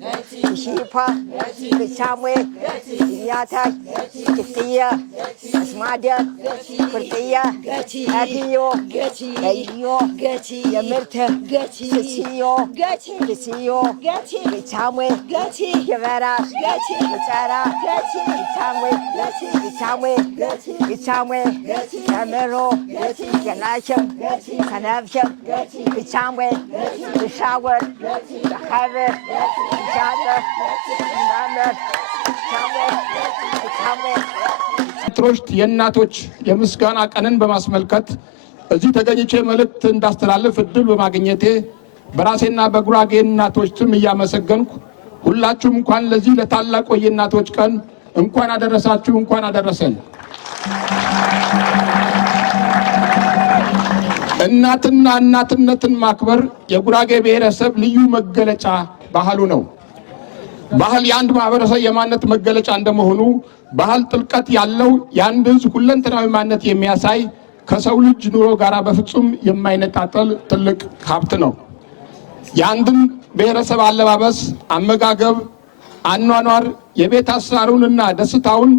Shipa, Samwe, Yata, Kitia, Asmada, Kurtia, Adio, Ayo, Yamirta, Kisio, Samwe, Yavara, Samwe, Amero, Ganasham, Kanavsham, Samwe, the shower, the harvest. ትሮሽት የእናቶች የምስጋና ቀንን በማስመልከት እዚህ ተገኝቼ መልእክት እንዳስተላልፍ እድል በማግኘቴ በራሴና በጉራጌ እናቶች ስም እያመሰገንኩ ሁላችሁም እንኳን ለዚህ ለታላቁ የእናቶች ቀን እንኳን አደረሳችሁ፣ እንኳን አደረሰን። እናትና እናትነትን ማክበር የጉራጌ ብሔረሰብ ልዩ መገለጫ ባህሉ ነው። ባህል የአንድ ማህበረሰብ የማንነት መገለጫ እንደመሆኑ ባህል ጥልቀት ያለው የአንድ ሕዝብ ሁለንተናዊ ማንነት የሚያሳይ ከሰው ልጅ ኑሮ ጋር በፍጹም የማይነጣጠል ትልቅ ሀብት ነው። የአንድን ብሔረሰብ አለባበስ፣ አመጋገብ፣ አኗኗር፣ የቤት አሰራሩንና ደስታውን፣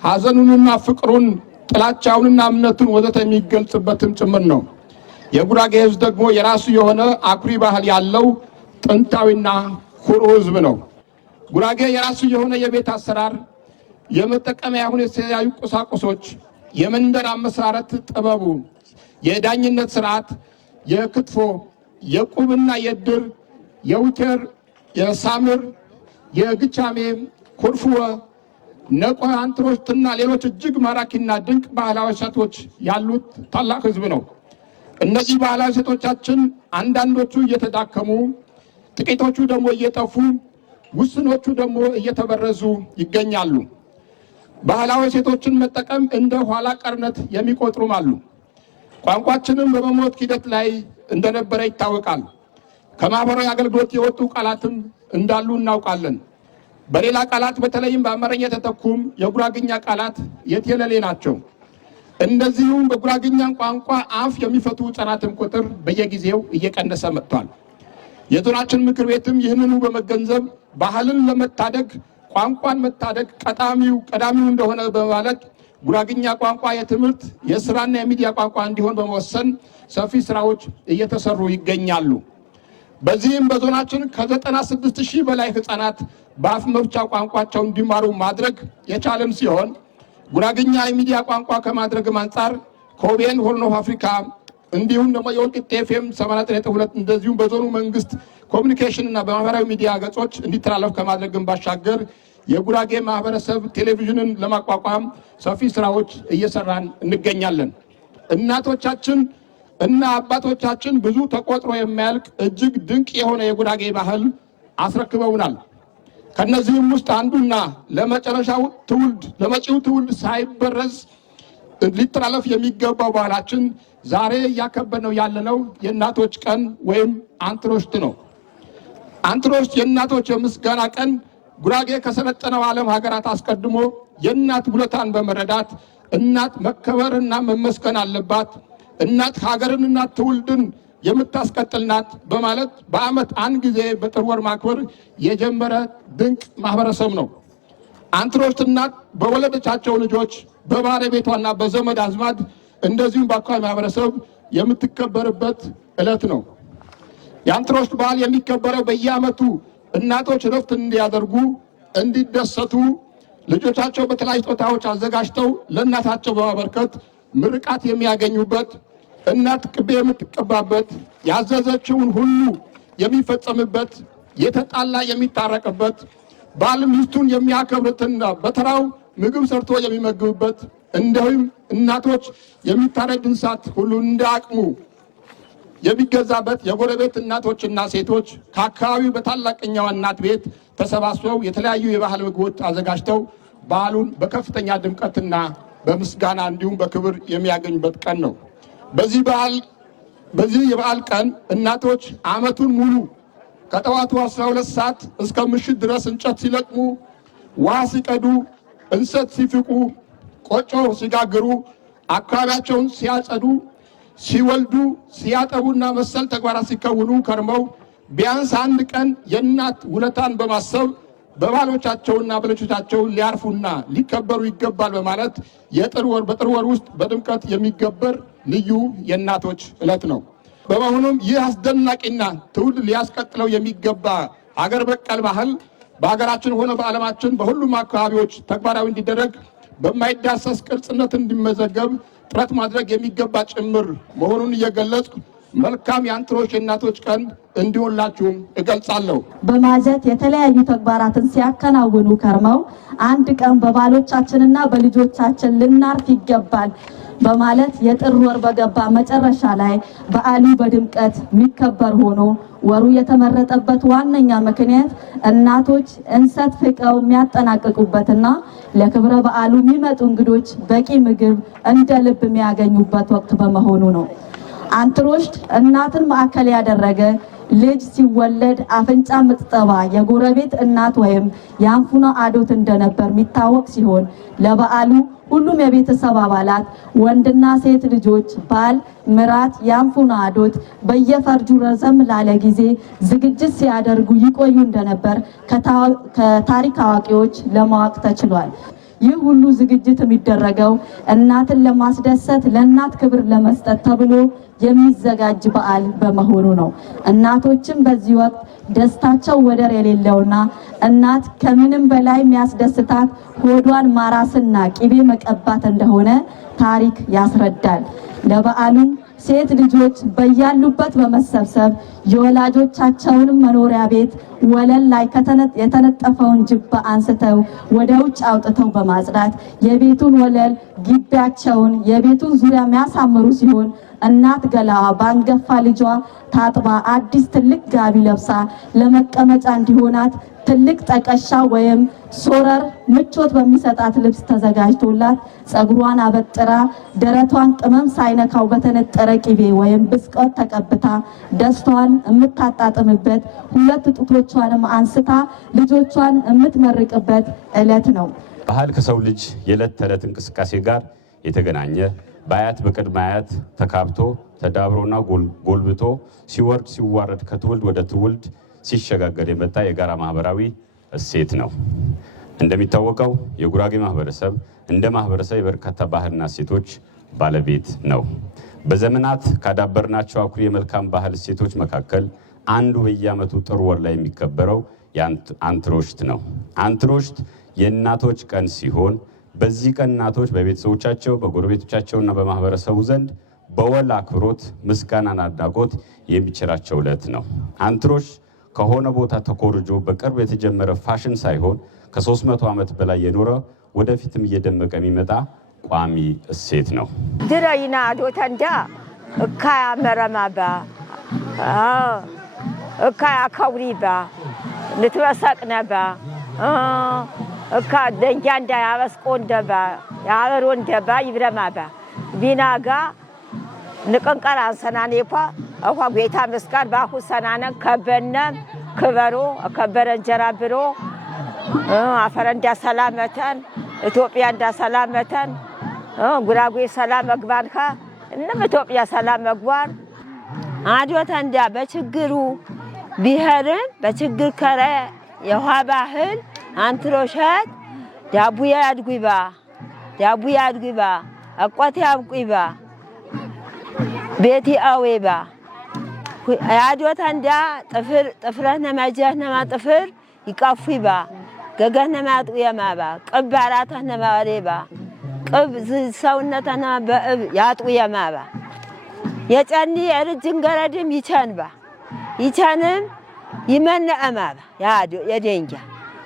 ሀዘኑንና ፍቅሩን፣ ጥላቻውንና እምነቱን ወዘተ የሚገልጽበትም ጭምር ነው። የጉራጌ ሕዝብ ደግሞ የራሱ የሆነ አኩሪ ባህል ያለው ጥንታዊና ኩሩ ሕዝብ ነው። ጉራጌ የራሱ የሆነ የቤት አሰራር፣ የመጠቀሚያ የተለያዩ ቁሳቁሶች፣ የመንደር አመሰራረት ጥበቡ፣ የዳኝነት ስርዓት፣ የክትፎ፣ የቁብና የድር፣ የውቴር፣ የሳምር፣ የግቻሜ፣ ኩርፍወ፣ ነቆ፣ አንትሮስትና ሌሎች እጅግ ማራኪና ድንቅ ባህላዊ እሴቶች ያሉት ታላቅ ሕዝብ ነው። እነዚህ ባህላዊ እሴቶቻችን አንዳንዶቹ እየተዳከሙ፣ ጥቂቶቹ ደግሞ እየጠፉ፣ ውስኖቹ ደግሞ እየተበረዙ ይገኛሉ። ባህላዊ እሴቶችን መጠቀም እንደ ኋላ ቀርነት የሚቆጥሩም አሉ። ቋንቋችንም በመሞት ሂደት ላይ እንደነበረ ይታወቃል። ከማህበራዊ አገልግሎት የወጡ ቃላትም እንዳሉ እናውቃለን። በሌላ ቃላት በተለይም በአማርኛ የተተኩም የጉራግኛ ቃላት የትየለሌ ናቸው። እንደዚሁም በጉራግኛ ቋንቋ አፍ የሚፈቱ ሕፃናትም ቁጥር በየጊዜው እየቀነሰ መጥቷል። የዞናችን ምክር ቤትም ይህንኑ በመገንዘብ ባህልን ለመታደግ ቋንቋን መታደግ ቀዳሚው እንደሆነ በማለት ጉራግኛ ቋንቋ የትምህርት የስራና የሚዲያ ቋንቋ እንዲሆን በመወሰን ሰፊ ስራዎች እየተሰሩ ይገኛሉ። በዚህም በዞናችን ከ96,000 በላይ ሕፃናት በአፍ መፍቻ ቋንቋቸው እንዲማሩ ማድረግ የቻለም ሲሆን ጉራግኛ የሚዲያ ቋንቋ ከማድረግም አንጻር ከኦቢኤን ሆርን ኦፍ አፍሪካ እንዲሁም ደግሞ የወልቂጤ ኤፍኤም 89.2 እንደዚሁም በዞኑ መንግስት ኮሚኒኬሽን እና በማህበራዊ ሚዲያ ገጾች እንዲተላለፍ ከማድረግም ባሻገር የጉራጌ ማህበረሰብ ቴሌቪዥንን ለማቋቋም ሰፊ ስራዎች እየሰራን እንገኛለን። እናቶቻችን እና አባቶቻችን ብዙ ተቆጥሮ የማያልቅ እጅግ ድንቅ የሆነ የጉራጌ ባህል አስረክበውናል። ከነዚህም ውስጥ አንዱና ለመጪው ትውልድ ሳይበረዝ ሊተላለፍ የሚገባው ባህላችን ዛሬ እያከበርነው ያለነው የእናቶች ቀን ወይም አንትሮስት ነው። አንትሮስት የእናቶች የምስጋና ቀን ጉራጌ ከሰለጠነው ዓለም ሀገራት አስቀድሞ የእናት ውለታን በመረዳት እናት መከበርና መመስገን አለባት፣ እናት ሀገርንና ትውልድን የምታስቀጥል ናት በማለት በዓመት አንድ ጊዜ በጥር ወር ማክበር የጀመረ ድንቅ ማህበረሰብ ነው። አንትሮስት እናት በወለደቻቸው ልጆች በባለቤቷና በዘመድ አዝማድ እንደዚሁም በአካባቢ ማህበረሰብ የምትከበርበት ዕለት ነው። የአንትሮስት በዓል የሚከበረው በየዓመቱ እናቶች እረፍት እንዲያደርጉ፣ እንዲደሰቱ ልጆቻቸው በተለያዩ ስጦታዎች አዘጋጅተው ለእናታቸው በማበርከት ምርቃት የሚያገኙበት፣ እናት ቅቤ የምትቀባበት፣ ያዘዘችውን ሁሉ የሚፈጸምበት፣ የተጣላ የሚታረቅበት፣ ባል ሚስቱን የሚያከብርትና በተራው ምግብ ሰርቶ የሚመግብበት፣ እንዲሁም እናቶች የሚታረድ እንስሳት ሁሉ እንደ አቅሙ የሚገዛበት፣ የጎረቤት እናቶችና ሴቶች ከአካባቢው በታላቅኛዋ እናት ቤት ተሰባስበው የተለያዩ የባህል ምግቦች አዘጋጅተው በዓሉን በከፍተኛ ድምቀትና በምስጋና እንዲሁም በክብር የሚያገኙበት ቀን ነው። በዚህ የበዓል ቀን እናቶች ዓመቱን ሙሉ ከጠዋቱ 12 ሰዓት እስከ ምሽት ድረስ እንጨት ሲለቅሙ፣ ውሃ ሲቀዱ፣ እንሰት ሲፍቁ፣ ቆጮ ሲጋግሩ፣ አካባቢያቸውን ሲያጸዱ፣ ሲወልዱ፣ ሲያጠቡና መሰል ተግባራት ሲከውኑ ከርመው ቢያንስ አንድ ቀን የእናት ውለታን በማሰብ በባሎቻቸውና በልጆቻቸው ሊያርፉና ሊከበሩ ይገባል በማለት በጥር ወር ውስጥ በድምቀት የሚከበር ልዩ የእናቶች ዕለት ነው። በመሆኑም ይህ አስደናቂና ትውልድ ሊያስቀጥለው የሚገባ አገር በቀል ባህል በሀገራችን ሆነ በዓለማችን በሁሉም አካባቢዎች ተግባራዊ እንዲደረግ በማይዳሰስ ቅርጽነት እንዲመዘገብ ጥረት ማድረግ የሚገባ ጭምር መሆኑን እየገለጽኩ መልካም የአንትሮሽ የእናቶች ቀን እንዲሆንላችሁም እገልጻለሁ። በማጀት የተለያዩ ተግባራትን ሲያከናውኑ ከርመው አንድ ቀን በባሎቻችንና በልጆቻችን ልናርፍ ይገባል በማለት የጥር ወር በገባ መጨረሻ ላይ በዓሉ በድምቀት የሚከበር ሆኖ ወሩ የተመረጠበት ዋነኛ ምክንያት እናቶች እንሰት ፍቀው የሚያጠናቅቁበትና ለክብረ በዓሉ የሚመጡ እንግዶች በቂ ምግብ እንደ ልብ የሚያገኙበት ወቅት በመሆኑ ነው። አንትሮሽት እናትን ማዕከል ያደረገ ልጅ ሲወለድ አፍንጫ ምጥጠባ የጎረቤት እናት ወይም የአንፉና አዶት እንደነበር የሚታወቅ ሲሆን ለበዓሉ ሁሉም የቤተሰብ አባላት ወንድና ሴት ልጆች፣ ባል፣ ምራት፣ የአንፉና አዶት በየፈርጁ ረዘም ላለ ጊዜ ዝግጅት ሲያደርጉ ይቆዩ እንደነበር ከታሪክ አዋቂዎች ለማወቅ ተችሏል። ይህ ሁሉ ዝግጅት የሚደረገው እናትን ለማስደሰት ለእናት ክብር ለመስጠት ተብሎ የሚዘጋጅ በዓል በመሆኑ ነው። እናቶችም በዚህ ወቅት ደስታቸው ወደር የሌለውና እናት ከምንም በላይ የሚያስደስታት ሆዷን ማራስና ቂቤ መቀባት እንደሆነ ታሪክ ያስረዳል። ለበዓሉም ሴት ልጆች በያሉበት በመሰብሰብ የወላጆቻቸውን መኖሪያ ቤት ወለል ላይ የተነጠፈውን ጅባ አንስተው ወደ ውጭ አውጥተው በማጽዳት የቤቱን ወለል፣ ግቢያቸውን፣ የቤቱን ዙሪያ የሚያሳምሩ ሲሆን እናት ገላዋ ባንገፋ ልጇ ታጥባ አዲስ ትልቅ ጋቢ ለብሳ ለመቀመጫ እንዲሆናት ትልቅ ጠቀሻ ወይም ሶረር ምቾት በሚሰጣት ልብስ ተዘጋጅቶላት ጸጉሯን አበጥራ ደረቷን ቅመም ሳይነካው በተነጠረ ቂቤ ወይም ብስቆት ተቀብታ ደስታዋን የምታጣጥምበት ሁለት ጡቶቿንም አንስታ ልጆቿን የምትመርቅበት ዕለት ነው። ባህል ከሰው ልጅ የዕለት ተዕለት እንቅስቃሴ ጋር የተገናኘ በአያት በቅድመ አያት ተካብቶ ተዳብሮና ጎልብቶ ሲወርድ ሲዋረድ ከትውልድ ወደ ትውልድ ሲሸጋገር የመጣ የጋራ ማህበራዊ እሴት ነው። እንደሚታወቀው የጉራጌ ማህበረሰብ እንደ ማህበረሰብ የበርካታ ባህልና እሴቶች ባለቤት ነው። በዘመናት ካዳበርናቸው አኩሪ የመልካም ባህል እሴቶች መካከል አንዱ በየዓመቱ ጥር ወር ላይ የሚከበረው አንትሮሽት ነው። አንትሮሽት የእናቶች ቀን ሲሆን በዚህ ቀን እናቶች በቤተሰቦቻቸው በጎረቤቶቻቸውና በማህበረሰቡ ዘንድ በወል አክብሮት፣ ምስጋናና አድናቆት የሚቸራቸው ዕለት ነው። አንትሮሽ ከሆነ ቦታ ተኮርጆ በቅርብ የተጀመረ ፋሽን ሳይሆን ከ300 ዓመት በላይ የኖረ ወደፊትም እየደመቀ የሚመጣ ቋሚ እሴት ነው። ድረይና አዶተንዳ እካያ መረማባ እካያ ከውሪባ ንትበሰቅነባ እካ ደንጃንዳ ያበስቆንደባ ያበሮንደባ ይብረማባ ቢናጋ ንቀንቀራ ሰናኔፓ አኳ ጌታ መስጋር ባሁ ሰናነ ከበነ ክበሮ ከበረ እንጀራ ብሮ አፈረንዳ ሰላመተን ኢትዮጵያ እንዳ ሰላመተን ጉራጌ ሰላም መግባርካ እነም ኢትዮጵያ ሰላም መግባር አዶተንዳ በችግሩ ቢሄርን በችግር ከረ የውሃ ባህል አንትሮሸት ዳቡያ ያድጉይባ አቋቴ አብቁይባ ቤቲ አዌባ አዶተንዳ ጥፍረህ ነማጀህ ነማ ጥፍር ይቃፉይባ ገገህ ነማጡ የማባ ቅብ አራተህ ነማሬባ ቅብ ሰውነተና በእብ ያጡ የማባ የጨኒ የርጅን ገረድም ይቸንባ ይቸንም ይመነአማባ ያዶ የደንጃ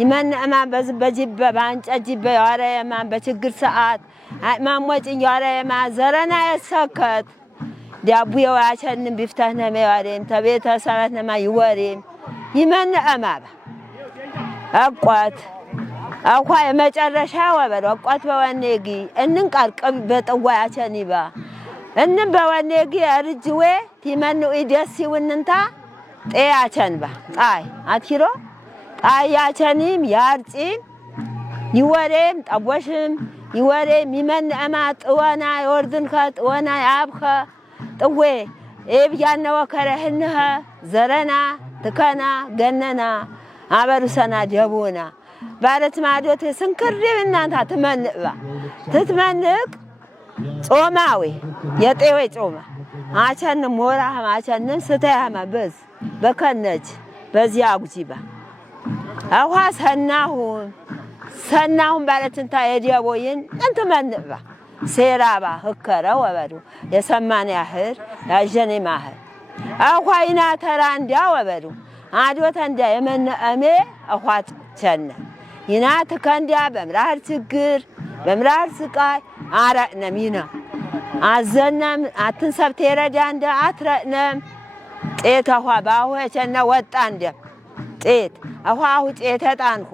ይመነአማባ በጅበ ባንጨጅበ ያረየማ በችግር ሰዓት ማሞጭኝ ያረየማ ዘረና ያሰከት ዳቡየው ያቸንም ቢፍታህ ነማያሬም ተቤተሰበት ነማ ይወሬም ይመነአማባ አቋት አኳ የመጨረሻ ወበል አቋት በወኔጊ እንንቃር ቅብ በጥዋ ያቸኒባ እንም በወኔጊ አርጅዌ ቲመኑ ኢደሲውንንታ ጤያቸንባ ጣይ አትሂሮ ጣይ ያቸኒም ያርጪም ይወሬም ጠቦሽም ይወሬም ይመነአማ ጥወና ይወርድንከ ጥወና ያብኸ ጥዌ ኤብያነ ወከረህንኸ ዘረና ትከና ገነና አበሩሰና ደቡና ባረት ማዶት ስንክሪ እናንታ ትመንባ ትትመንቅ ጾማዊ የጤዌ ጾማ አቸን ሞራ አቸን ስተያማ በዝ በከነች በዚያ አጉጂባ አዋ ሰናሁን ባለትንታ የዲያቦይን እንትመንባ ሴራባ ህከረ ወበዱ የሰማን ያህር ያጀኔ ማህር አኳይና ተራ እንዲያ ወበዱ አዶተ እንዲያ የመነአሜ አኳት ቸነ ይና ተከንዲያ በምራር ችግር በምራር ስቃይ አራነሚና አዘነም አትንሰብቴ ረዳ እንደ አትረነም ጤት አኳ ባሁ ቸነ ወጣ እንደ ጤት አኳ ጤት ተጣንኩ